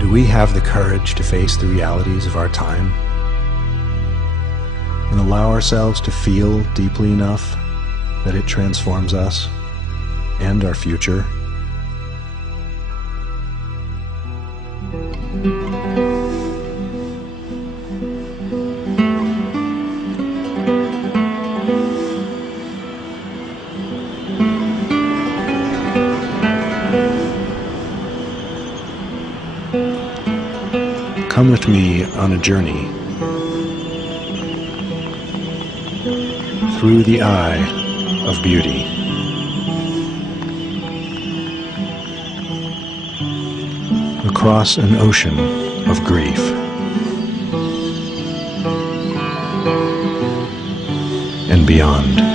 Do we have the courage to face the realities of our time and allow ourselves to feel deeply enough that it transforms us and our future? Come with me on a journey through the eye of beauty. Across an ocean of grief. And beyond.